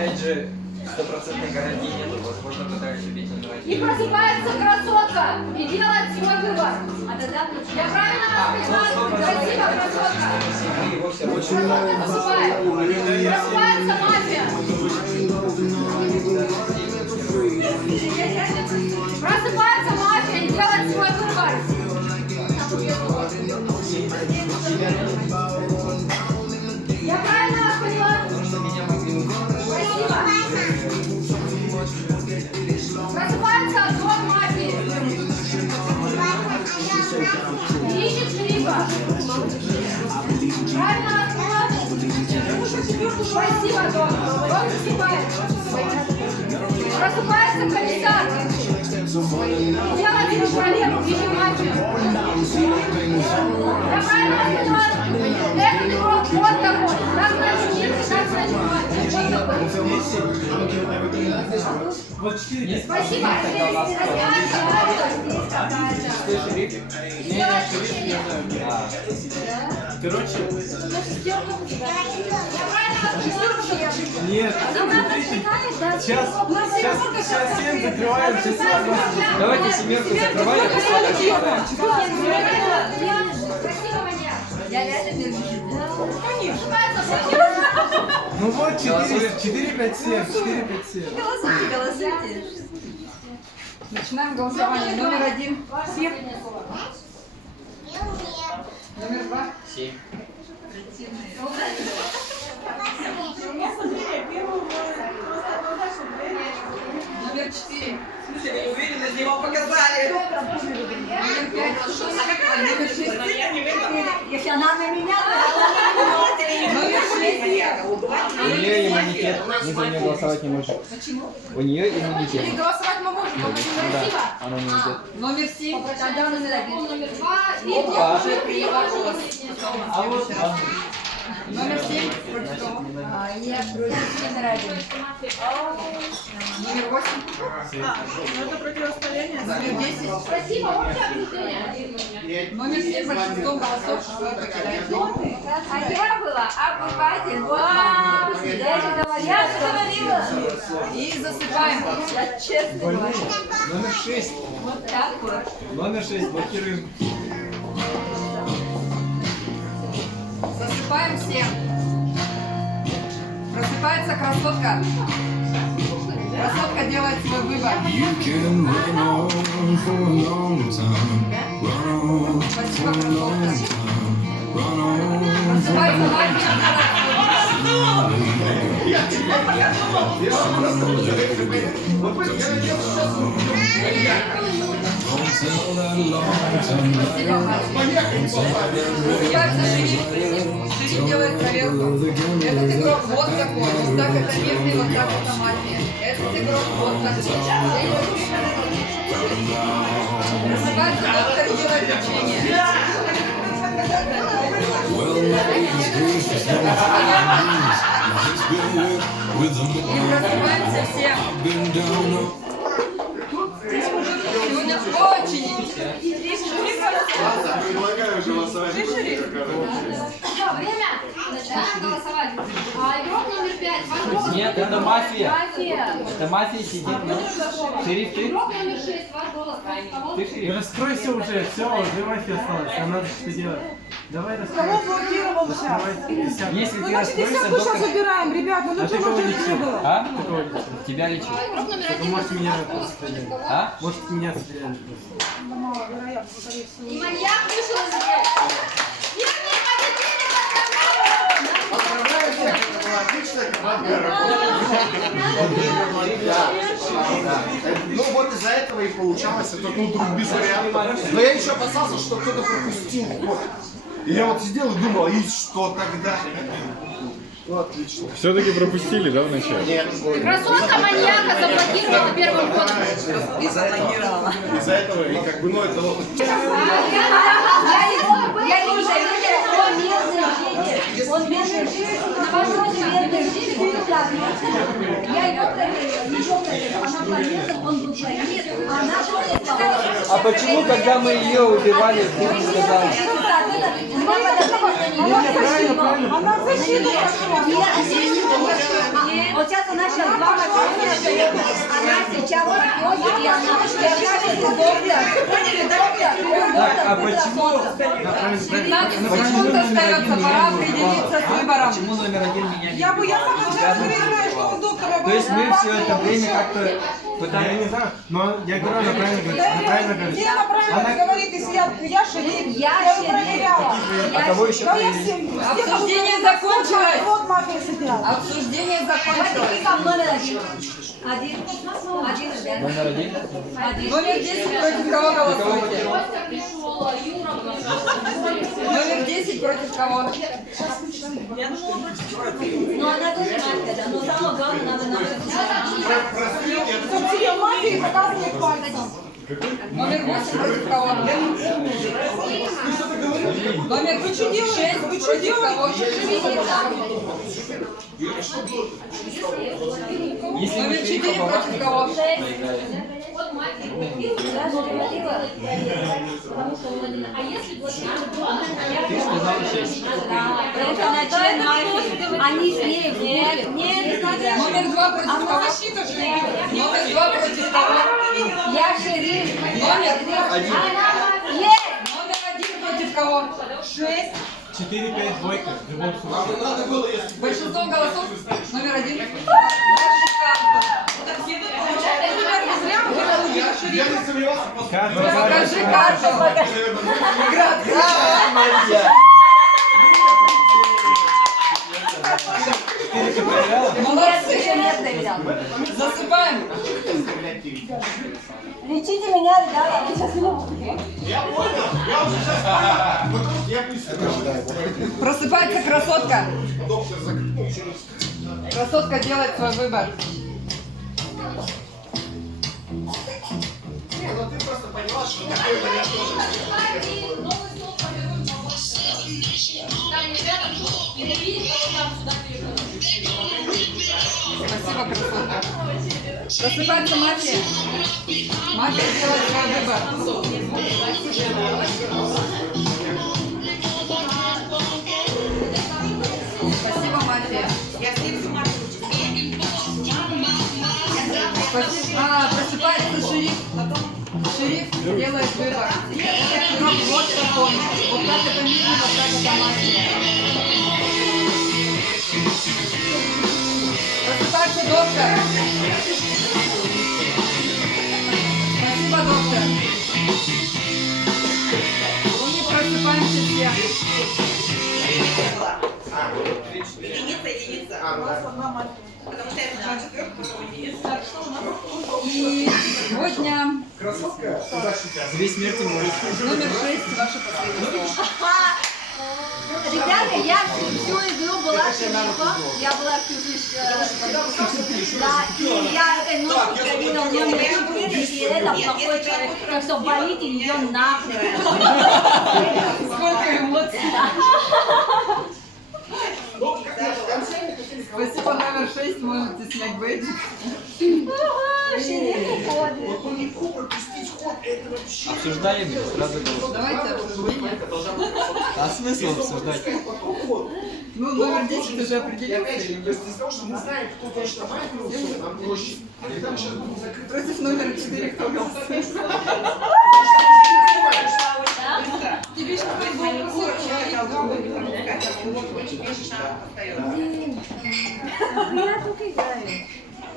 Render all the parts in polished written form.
опять же, стопроцентной гарантии нету. Возможно, пытаюсь убить, но И просыпается красотка и делает свой выбор. Я правильно понимаю? Красиво, красотка. Красотка засыпает. Просыпается мафия. Просыпается мафия и делает свой выбор. Я правильно вас поняла? Спасибо. Просыпается отдон мафии. Ищет шерифа. Правильно вас поняла? Спасибо, Дон. Дон засыпает. Просыпается комиссар. Делает свою проверку, ищет мафию. Я правильно вас поняла? Этот игрок вот такой. Так значит нет, так значит мафия. Вот такой. Спасибо. Короче, Нет. сейчас 7 закрываем, число. Давайте семерку закрываем. Ну вот 4, 5, 7, 4, 5, 7. Голосуйте. Начинаем голосование. Номер 1. Всех. Номер 2. 7. Номер 4. Слушай, я уверена, его показали. Номер 5. Номер 6. Если она на меня, Номер 6. У нее иммунитет. Мы за нее голосовать не можем. Почему? У нее иммунитет. И голосовать мы можем. Да, она иммунитет. Номер 7. Тогда номер 1, номер 2. Опа. Уже приняла голос. А вот Номер 7. Против кого? я против номер 1. Номер 8. Номер 10. Спасибо, общее обсуждение. Номер 7. Большинством голосов. Покидает дом. А я была обыватель. Я же говорила. И засыпаем. Я честно говорю. номер 6. Вот так вот. Номер 6, блокируем. Засыпаем все. Просыпается красотка. Красотка делает свой выбор. You can run on for a long time. Run on Спасибо, for a long красотка. time. Run on. Просыпается мафия. Don't tell that long time. Просыпается шериф. Шериф делает проверку. Этот игрок вот такой. Вот так это мирный, вот так это мафия. Этот игрок вот такой. Просыпается доктор и делает лечение. Well, ladies, gracious, no news. It's been with the И morning. просыпаемся все. Been down up. Сегодня очень интересно. Предлагаю же голосовать. Все, время. Начинаем голосовать. Игрок номер 5. Ваш голос. Нет, это мафия. Мафия. Это мафия сидит. Шериф, ты? Игрок номер 6. Ваш голос. Кого? Ты шериф. Раскройся уже, все, уже мафия осталась. Нам надо что делать. Давай Кого раскройся. блокировал сейчас? Если Ну, ты значит, раскроешься, десятку сейчас доктор... убираем, ребят, ну А ты зачем кого уже это лечил? было? А? Такого лечил. Тебя лечу. Игрок номер 1. Может, меня Ваш голос просто против кого? А? Может, меня стреляли просто. Маловероятно, скорее всего. И маньяк вышел из игры. Верни Ну вот из-за этого и получалось это ну друг без вариантов. Но я еще опасался, что кто-то пропустил ход. И я вот сидел и думал, и что тогда? Ну, отлично. Все-таки пропустили, да, вначале? Нет, Красотка маньяка заблокировала первым ходом. из-за этого и как бы, ну это вот. Я уже видела, он мирный житель. Он мирный житель. На маршруте мирный житель. Я ее проверила. Она планета, он был планет. Она А почему, когда мы ее убивали, ты не сказал? Она защиту прошла. Вот получается, наши два мальчика, она сейчас приходит, и она скажет, доктор, Так, а почему? 15 секунд остается, пора определиться с выбором. Почему номер один меня не Я убивает? сама знаю, что он доктор То есть мы все это время как-то Я пытались... не знаю, но я говорю, она правильно говорит. Она правильно говорит. Где она правильно говорит, если я шериф? Я ее шериф. проверяла. А кого еще Да я проверили? всем. Обсуждение закончилось. Вот мафия сидят. Обсуждение Давайте закончилось. кликаем номер один. Один. Номер один? Номер 10 против кого голосуете? Номер 10 против кого? Ну, она тоже мафия, да, но самое главное, надо номер один. Чтоб тебе мафии показывает пальцем. Номер 8 против кого? Номер 6 против кого? Если мы Номер 4 шерифа против кого? проиграем. Ты сказала 6. Это начало мафии. Они все нет. Номер 2 против кого? Номер 2 против кого? Я шериф. Номер Один. Есть. Номер 1 против кого? 6. 4-5 двойка. В любом случае. Большинством голосов номер 1. Я не сомневался. Покажи карту. Мария. Ты проиграла? Молодцы. Еще нет проверял. Засыпаем. Лечите меня, ребята, я сейчас не Я понял. Я уже сейчас понял. Вот я представляю. Просыпается красотка. Доктор закрыл. Красотка делает свой выбор. Не, ну ты просто поняла, что такое вариант тоже. Спасибо, красотка. Просыпается мафия. Мафия делает свой выбор. Спасибо, мафия. Спасибо. Просыпается шериф. Шериф делает выбор. Этот пирог вот такой. Вот так это мирно, вот так это мафия. Просыпается доктор. Спасибо, доктор. И просыпаемся все. И сегодня Две смерти может. номер 6, ваше последнее слово. Ребята, я всю игру была шерифом, я была всю жизнь, да, и я этой ночью проверила номер 4, и это плохой человек, так что валите ее нахрен. Сколько эмоций. Спасибо, номер 6, можете снять бейджик. Шериф уходит. Вот легко пропустить ход, это вообще... Обсуждаем или сразу голосуем? Давайте обсуждение. А смысл обсуждать? Ну, номер 10 уже определился. Из-за того, что мы знаем, кто точно мафию, нам проще. А когда мы сейчас будем закрыть... Против номера 4 кто голосует? Тебе сейчас будет 40 человек, а другой не Я только играю.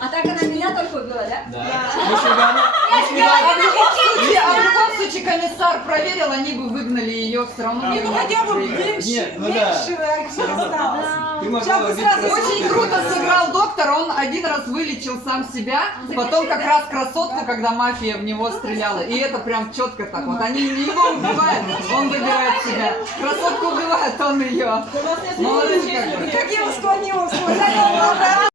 А так она меня только убила, да? Да. Если бы она... А в любом случае комиссар проверил, они бы выгнали ее все равно. Ну хотя бы Нет, ну да. меньше осталось. Ты могла Сейчас бы убить сразу красотку. Очень круто сыграл доктор, он один раз вылечил сам себя, потом как раз красотку, когда мафия в него стреляла. И это прям четко так вот. Они не его убивают, он выбирает себя. Красотку убивает, он ее. Молодец какой. Как я его склонила в свой